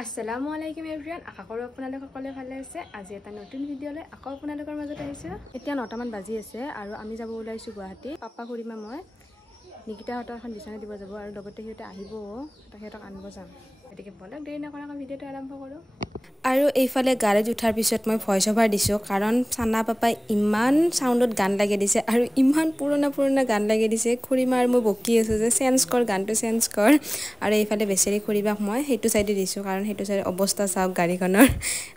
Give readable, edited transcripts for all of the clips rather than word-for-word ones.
আসসালামু আলাইকুম এভৰিৱান আশা কৰোঁ আপোনালোক সকলোৱে ভালে আছে আজি এটা নতুন ভিডিঅ'লৈ আকৌ আপোনালোকৰ মাজত আহিছোঁ এতিয়া 9টামান বাজি আছে আৰু আমি যাব ওলাইছোঁ গুৱাহাটী পাপা খুৰীমা মই নিকিতাহঁতৰ এখন বিছনা দিব যাব আৰু লগতে সিহঁতে আহিব সিহঁতক আনিব যাম গতিকে বলক দেৰি নকৰাকৈ ভিডিঅ'টো আৰম্ভ কৰোঁ আৰু এইফালে গাড়ীত উঠাৰ পিছত মই ভইচ অভাৰ দিছোঁ কাৰণ চানা পাপাই ইমান সাউণ্ডত গান লাগি দিছে আৰু ইমান পুৰণা গান লাগি দিছে খুৰীমা আৰু মই বকি আছোঁ যে চেঞ্জ কৰ গানটো চেঞ্জ কৰ আৰু এইফালে বেচেৰি খুৰীবাক মই সেইটো চাইডে দিছোঁ কাৰণ সেইটো চাইডে অৱস্থা চাওক গাড়ীখনৰ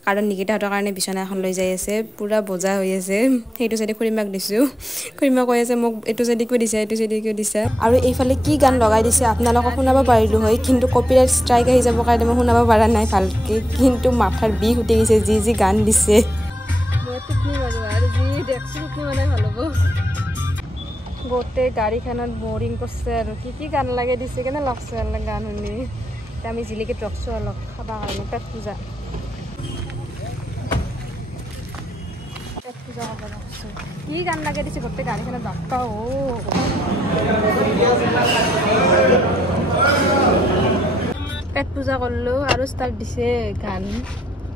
কাৰণ নিকিতাহঁতৰ কাৰণে বিছনা এখন লৈ যাই আছে পুৰা বজা হৈ আছে সেইটো চাইডে খুৰীমাক দিছোঁ খুৰীমা কৈ আছে মোক এইটো চাইডে কিয় দিছা এইটো চাইডে কিয় দিছা আৰু এইফালে কি গান লগাই দিছে আপোনালোকক শুনাব পাৰিলোঁ হয় কিন্তু কপিৰাইট ষ্ট্ৰাইক আহি যাব কাৰণে মই শুনাব পৰা নাই ভালকৈ কিন্তু মাথাৰ বিষ উঠি গৈছে যি গান দিছে মই টোপনি মাৰো আৰু যি দেখছো টোপনি মাৰাই ভাল হ'ব গোটেই গাড়ীখনত বৰিং কৰিছে আৰু কি গান লাগে দিছে কেনে লাগছে গান শুনি এতিয়া আমি জিলিকিত ৰখছোঁ অলপ খাবা কাৰণে পেট পূজা হ'ব ৰখছোঁ কি গান লাগে দিছে গোটেই গাড়ীখনত বাপ্পা পেট পূজা কৰলোঁ আৰু ষ্টাৰ্ট দিছে গান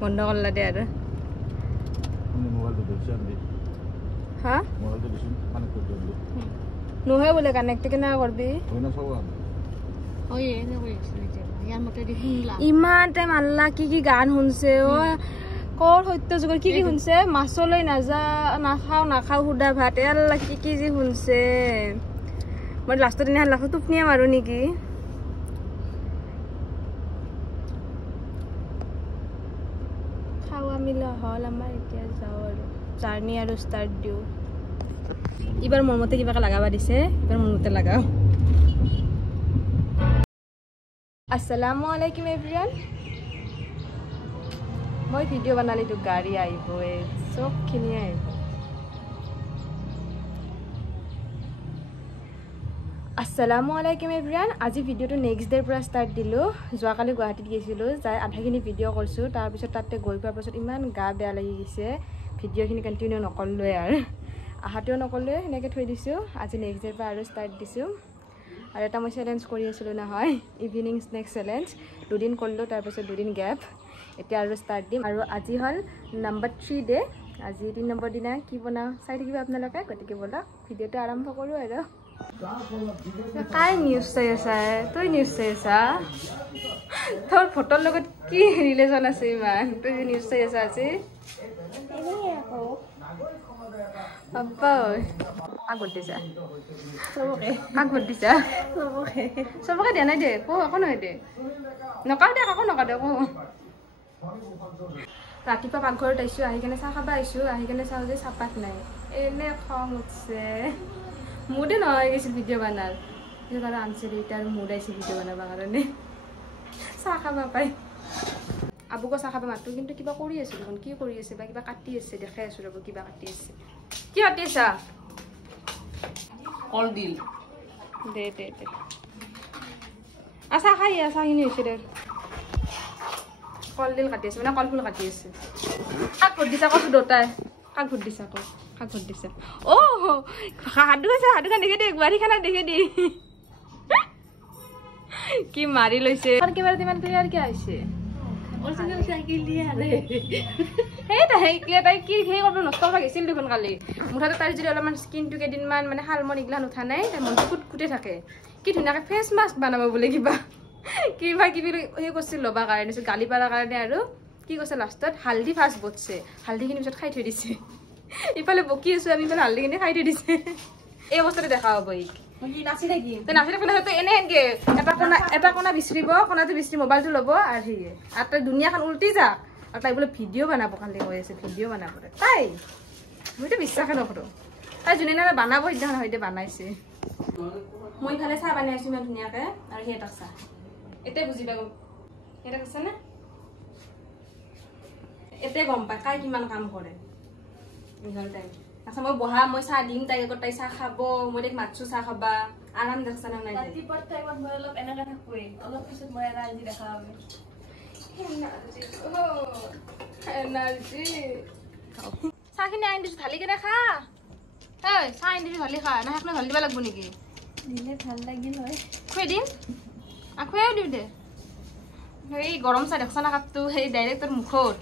বন্ধ কৰলা দে আৰু হা নহয় বোলে কানেক্ট কেনেকৈ কৰবি ইমান টাইম আল্লাহ কি গান শুনছে কৰ সত্য যুগৰ কি শুনছে মাছলৈ নাখাওঁ সুদা ভাত আল্লাহ কি যি শুনছে মই লাষ্টৰ দিনা লাষ্টত টোপনিয়ে মাৰো নেকি খাওয়া মিলা হল আমাৰ এতিয়া যাওঁ আৰু জাৰ্ণি আৰু ষ্টাৰ্ট দিওঁ এইবাৰ মোৰ মতে কিবাকে লগাব দিছে এইবাৰ মোৰ মতে লগাওঁ আসসালামু আলাইকুম এভৰিৱান মই ভিডিঅ' বনালিতো গাড়ী আহিব চবখিনি আহিব আসসালামু আলাইকুম এভৰিৱান আজি ভিডিঅ'টো নেক্সট ডেৰ পৰা ষ্টাৰ্ট দিলোঁ যোৱাকালি গুৱাহাটীত গৈছিলোঁ যাই আধাখিনি ভিডিঅ' কৰিছোঁ তাৰপিছত তাতে গৈ পোৱাৰ পাছত ইমান গা বেয়া লাগি গৈছে ভিডিঅ'খিনি কণ্টিনিউ নকৰিলোৱে আৰু আহাতেও নকৰিলোৱে সেনেকৈ থৈ দিছোঁ আজি নেক্সট ডেৰ পৰা আৰু ষ্টাৰ্ট দিছোঁ আৰু এটা মই চেলেঞ্জ কৰি আছিলোঁ নহয় ইভিনিং স্নেক চেলেঞ্জ দুদিন কৰিলোঁ তাৰপিছত দুদিন গেপ এতিয়া আৰু ষ্টাৰ্ট দিম আৰু আজি হ'ল নম্বৰ 3 ডে আজি 3 নম্বৰ দিনা কি বনাওঁ চাই থাকিব আপোনালোকে গতিকে বলক ভিডিঅ'টো আৰম্ভ কৰোঁ আৰু কাই নিউজ চাই আছা তই নিউজ চাই আছা তোৰ ফটোৰ লগত কি ৰিলেশ্যন আছে ইমান তই নিউজ চাই আছা আজি পাপা আগত দিছা আগত দিছা চবকে দিয়া নাই দে কো একো নহয় দে নকাও দে একো নকা দে কো ৰাতিপুৱা পাকঘৰত আহিছোঁ আহি কেনে চাহ খাব আহিছোঁ আহি কেনে চাওঁ যে চাহপাত নাই এনে খং উঠছে মুডে নহয় গৈছিল ভিডিঅ' বনাৰ পিছত আৰু আনছে দেউতা আৰু মুড আহিছে ভিডিঅ' বনাবৰ কাৰণে চাহ খাব পাই আবুকো চাহ খাব মাতো কিন্তু কিবা কৰি আছোঁ দেখোন কি কৰি আছে বা কিবা কাটি আছে দেখাই আছোঁ ৰ'ব কিবা কাটি আছে কি কাটি আছা কলডিল দে চাহ খাই চাহখিনি হৈছে দে কলডিল কাটি আছে মানে কলফুল কাটি আছে কাক ভোট দিছা কৈছোঁ দেউতাই কাক ভোট দিছা আকৌ কাক ভোট দিছা সাধু আছে সাধু খান দেখে দে গুৱাহাটী খানা দেখে দি কি মাৰি লৈছে কিবা ইমান ক্লিয়াৰ কিয় হৈছে তাই কি সেই কৰিব নষ্ট হৈ গৈছিল দেখোন কালি মুঠতে তাই যদি অলপমান স্কিনটো কেইদিনমান মানে শালমন এইগিলা নুঠা নাই তাই মনটো কুটকুটে থাকে কি ধুনীয়াকৈ ফেচ মাস্ক বনাব বোলে কিবা কিবি সেই কৰিছিল ল'বা কাৰণে গালি পাৰাৰ কাৰণে আৰু কি কৈছে লাষ্টত হালধি ফাৰ্ষ্ট বটছে হালধিখিনি পিছত খাই থৈ দিছে ইফালে বকি আছোঁ আমি ইফালে হালধিখিনি খাই থৈ দিছে এই অৱস্থাতে দেখা হ'ব নাচি থাকিম এনে সেনকে এটা কোণা বিচাৰিব কোণাটো বিচাৰি মোবাইলটো ল'ব আৰু সেয়ে আৰু তাই দুনিয়াখন উল্টি যাক আৰু তাই বোলে ভিডিঅ' বনাব কালি কৈ আছে ভিডিঅ' বনাব তাই মইতো বিশ্বাসে নকৰোঁ তাই যোনে বনাব সিদিনাখন হয়তো বনাইছে মই ইফালে চাহ বনাই আছোঁ ইমান ধুনীয়াকৈ আৰু সেই এটা চাহ এতিয়া বুজি পাব এটা কৈছে নে এতিয়া গম পায় কাই কিমান কাম কৰে তাই আচ্ছা মই বহা মই চাহ দিম তাইক আগত তাই চাহ খাব মই তাইক মাতছোঁ চাহ খাবা আৰাম দেখছা না নাই ৰাতিপুৱা টাইমত মই অলপ এনেকৈ থাকোঁৱেই অলপ পিছত মই এটা আজি দেখা পাবি এনাৰ্জি চাহখিনি আনি দিছোঁ ঢালি কেনে খা চাহ আনি দিছোঁ ঢালি খা না সেইখনে ঢালি দিব লাগিব নেকি দিলে ভাল লাগিল হয় খুৱাই দিম খুৱাই দিওঁ দে এই গৰম চাহ দেখছ না কাপটো সেই ডাইৰেক্ট তোৰ মুখত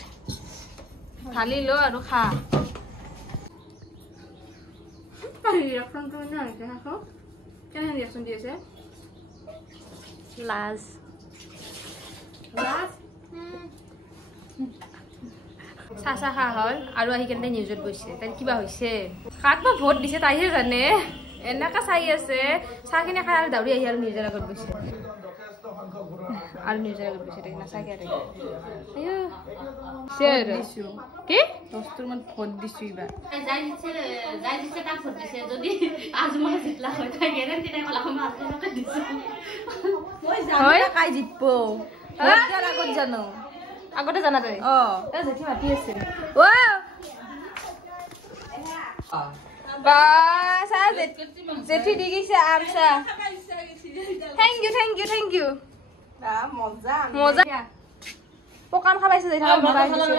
ঢালি ল আৰু খা ৰিয়েকশ্যনটো মানে হৈছে খাওঁ কেনে ৰিয়েকশ্যন দি আছে লাজ চাহ চাহ খা হ'ল আৰু আহি কেনে নিউজত গৈছে তাই কিবা হৈছে কাক বা ভোট দিছে তাইহে জানে এনেকা চাই আছে চাহখিনি খাই আৰু দাউৰি আহি আৰু নিউজৰ আগত গৈছে আৰু নিউজৰ আগত গৈছে তাই নাচাকে আৰু কি দস্তুৰ মান ভোট দিছো এইবাৰ যাই দিছে তাক ভোট দিছে যদি আজমল জিতলা হয় তাই গ্যারান্টি নাই কলা মই আজমলকে দিছো মই জানো কাই জিতব ভোট দিয়াৰ আগত জানো আগতে জানা তই তই জেঠি মাতি আছে বা চাহ জেঠি দি গৈছে আম চাহ থেংক ইউ মজা মজা পকাম খাবাইছে জেঠি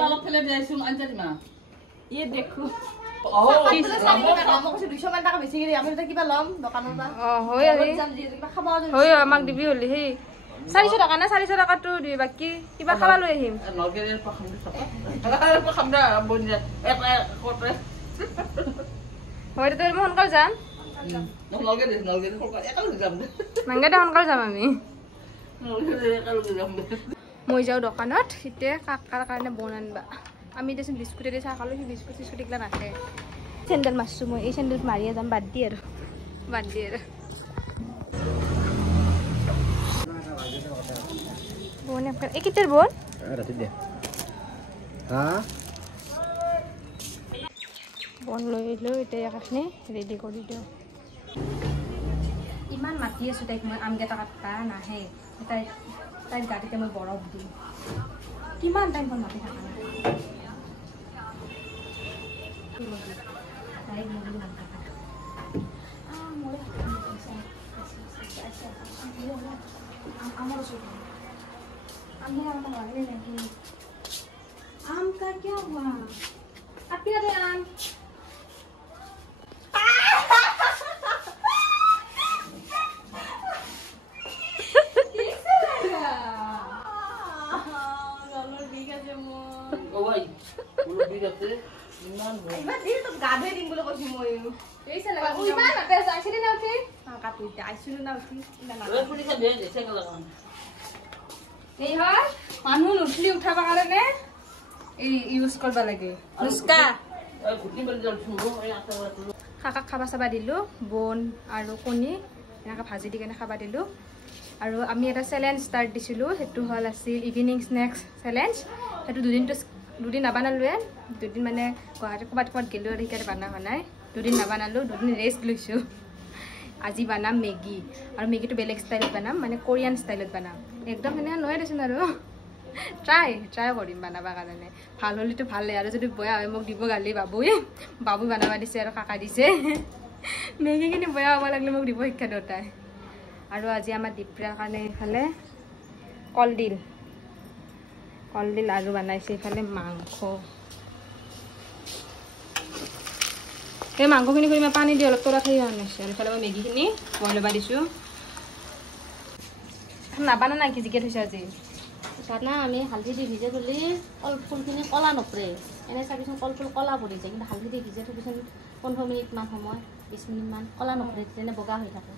অলপ ফেলে দিয়াইছোন আনতে দিমা ইয়ে দেখো আমাক দিবি হলি সেই 400 টকা না 400 টকাটো দি বাকি কিবা খাবা লৈ আহিম নলগেৰ পখামদা বনিয়া এটা কোটে হয় তই মই সোনকালে যাম নলগেৰ একাল যাম মাংগাতে সোনকালে যাম আমি নলগেৰ একাল যাম মই যাওঁ দোকানত সিতে কাকাৰ কাৰণে বন আনবা আমি দেচোন বিস্কুটেৰে চাহ খালোঁ সেই বিস্কুট চিস্কুট এইগিলা নাখায় চেণ্ডেল মাৰছোঁ মই এই চেণ্ডেল মাৰিয়ে যাম বাদ দি আৰু বন এই কেতিয়াৰ বন ৰাতি দে হা বন লৈ এতিয়া একাখিনি ৰেডি কৰি দিওঁ ইমান মাতি আছোঁ তাইক মই আমকেইটা কাটবা নাহে তাইৰ গাত এতিয়া মই বৰফ দিওঁ কিমান টাইম মই মাতি থকা নাই आम का क्या हुआ आपके दे आम ওই পুরো বিরাতে ইমান ইমান দিন তো গাধে দিম বলে কৈছি মই এইছে লাগা ইমান মাতে আইছিলি না উঠি কাটুইতে আইছিলো না উঠি ওই পুলিশ দিয়ে দিছে গলাম এই হয় মানুহ নুঠলি উঠাবা কাৰণে এই ইউজ কৰবা লাগে নুস্কা ওই গুটি বলি জল ছুঁবো এই আটা কাকাক খাবা চাবা দিলোঁ বন আৰু কণী এনেকৈ ভাজি দি কেনে খাবা দিলোঁ আৰু আমি এটা চেলেঞ্জ ষ্টাৰ্ট দিছিলোঁ সেইটো হ'ল আছিল ইভিনিং স্নেক্স চেলেঞ্জ সেইটো দুদিন নাবানালোৱে দুদিন মানে গুৱাহাটী ক'ৰবাত গ'লোঁ আৰু সেইকাৰণে বানা হোৱা নাই দুদিন নাবানালোঁ দুদিন ৰেষ্ট লৈছোঁ আজি বানাম মেগী আৰু মেগীটো বেলেগ ষ্টাইলত বানাম মানে কোৰিয়ান ষ্টাইলত বানাম একদম সেনেকৈ নহয় দেচোন আৰু ট্ৰাই কৰিম বানাবৰ কাৰণে ভাল হ'লেতো ভালেই আৰু যদি বেয়া হয় মোক দিব গালি বাবুই বানাবা দিছে আৰু কাকা দিছে মেগীখিনি বেয়া হ'ব লাগিলে মোক দিব শিক্ষা দেউতাই আৰু আজি আমাৰ দীপৰাৰ কাৰণে এইফালে কলডিল আৰু বনাইছে এইফালে মাংস এই মাংসখিনি কৰি মই পানী দি অলপ তলত খাই আনিছোঁ আৰু এইফালে মই মেগীখিনি বইল ল'বা দিছোঁ নাবানা নাই কি জিকে থৈছে আজি জানা আমি হালধি দি ভিজে থলে কল ফুলখিনি কলা নপৰে এনে চাবিচোন কলফুল কলা পৰি যায় কিন্তু হালধি দি ভিজে থবিচোন 15 মিনিটমান সময় 20 মিনিটমান কলা নপৰে তেনে বগা হৈ থাকে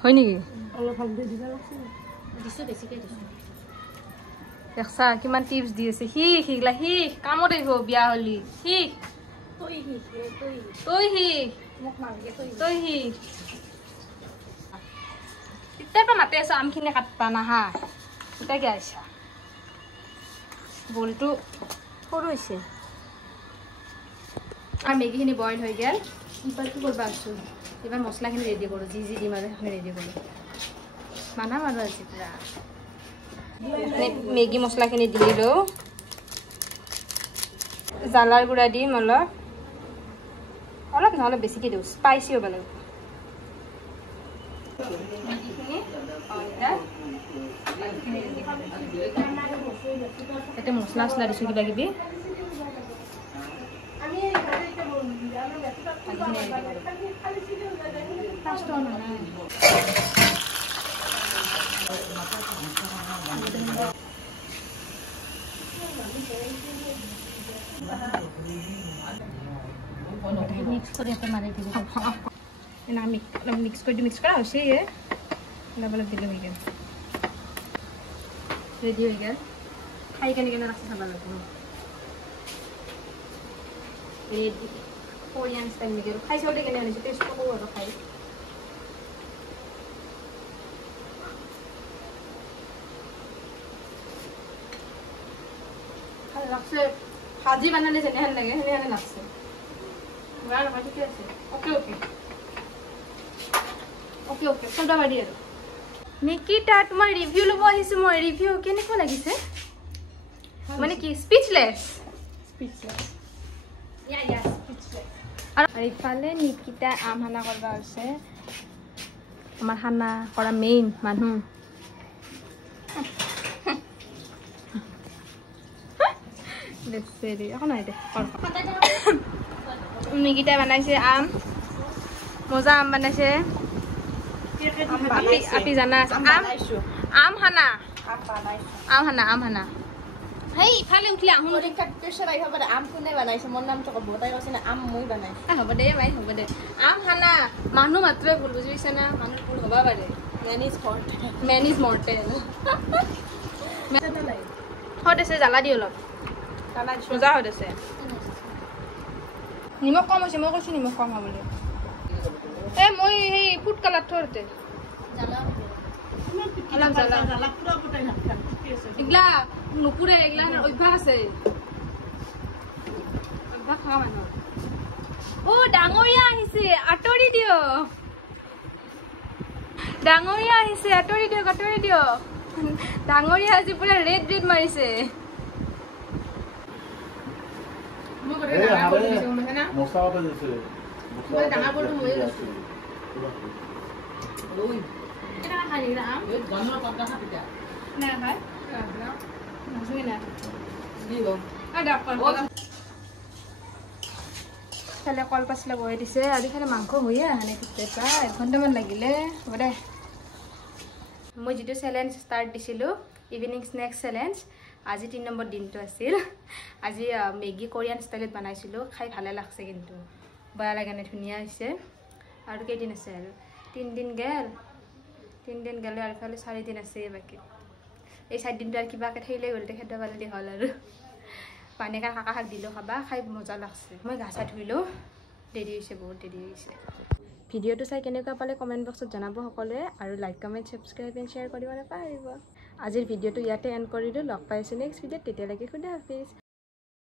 হয় নেকি অলপ হালধি দিবা লাগছে দিছোঁ বেছিকৈ দিছোঁ দেখছা কিমান টিপছ দি আছে শিকলা কামত আহিব বিয়া হ'লি তই তেতিয়াৰ পৰা মাতি আছো আমখিনি কাটবা নাহা এতিয়া কি আহিছা বলটো সৰু হৈছে আৰু মেগীখিনি বইল হৈ গ'ল এইবাৰ কি কৰিব আছোঁ এইবাৰ মছলাখিনি ৰেডি কৰোঁ যি দিম আৰু সেইখিনি ৰেডি কৰোঁ বানাম আৰু আজি পুৰা মেগী মছলাখিনি দি লওঁ জ্বালাৰ গুড়া দিম অলপ নহ'লে বেছিকৈ দিওঁ স্পাইচি হ'ব লাগিব এতিয়া মছলা দিছোঁ কিবা কিবি মিক্স কৰি এটা মাৰি দিবি না মিক্স কৰি মিক্স কৰা হৈছে অলপ অলপ দিলে হৈ গ'ল ৰেডি হৈ গ'ল খাই কেনে ৰাখি খাব লাগিব ৰেডি কোৰিয়ান ষ্টাইল মিগেল খাই চাওঁতে কেনে আনিছে টেষ্ট কৰোঁ আৰু খাই ভাল লাগছে ভাজি বনালে যেনেহেন লাগে সেনেহেন লাগছে বেয়া নহয় ঠিকে আছে অ'কে অ'কে অ'কে অ'কে চব বাঢ়ি আৰু নিকিতা তোমাৰ ৰিভিউ ল'ব আহিছোঁ মই ৰিভিউ কেনেকুৱা লাগিছে মানে কি স্পীচলেছ আৰু ইফালে নিকিতা আম হানা কৰিব হৈছে আমাৰ খানা কৰা মেইন মানুহ বেচেৰি এখন নাই দে নিকিতাই বনাইছে আম মজা আম বনাইছে আপি জানা আম হানা হেই ইফালে উঠি আহোঁ আম কোনে বনাইছে মোৰ নামটো ক'ব তাই কৈছে না আম মই বনাইছো হ'ব দে মাই হ'ব দে আম হানা মানুহ মাত্ৰই ভুল বুজি পাইছে না মানুহ ভুল হ'ব পাৰে মেন ইজ মৰ্টেল হত আছে জ্বালা দি অলপ মজা হত আছে নিমখ কম হৈছে মই কৈছোঁ নিমখ কম হ'বলৈ মই সেই ফুড কালাৰ থোৰতে এগলা নুপুৰে এগলা অভ্যাস আছে অভ্যাস খোৱা মানুহ ডাঙৰীয়া আহিছে আঁতৰি দিয়ক ডাঙৰীয়া আজি পুৰা ৰেড মাৰিছে ইফালে কলপাচলা বহাই দিছে আৰু ইফালে মাংস হৈয়ে অহা নাই প্ৰায় 1 ঘণ্টামান লাগিলে হ'ব দে মই যিটো চেলেঞ্জ ষ্টাৰ্ট দিছিলোঁ ইভিনিং স্নেক্স চেলেঞ্জ আজি 3 নম্বৰ দিনটো আছিল আজি মেগী কোৰিয়ান ষ্টাইলত বনাইছিলোঁ খাই ভালে লাগছে কিন্তু বেয়া লাগা নাই ধুনীয়া হৈছে আৰু কেইদিন আছে আৰু 3 দিন গ'লে আৰু ইফালে 4 দিন আছে বাকী এই 4 দিনটো আৰু কিবাকৈ থৈলে গ'ল তেখেত পালে হ'ল আৰু পানীকাৰ কাকা শাক দিলোঁ খাবা খাই মজা লাগছে মই গা চা ধুইলোঁ দেৰি হৈছে বহুত দেৰি হৈছে ভিডিঅ'টো চাই কেনেকুৱা পালে কমেণ্ট বক্সত জনাব সকলোৱে আৰু like comment subscribe and share কৰিব নাপাহৰিব আজিৰ ভিডিঅ'টো ইয়াতে এণ্ড কৰিলোঁ লগ পাইছোঁ নেক্সট ভিডিঅ'ত তেতিয়ালৈকে খুদা হাফিজ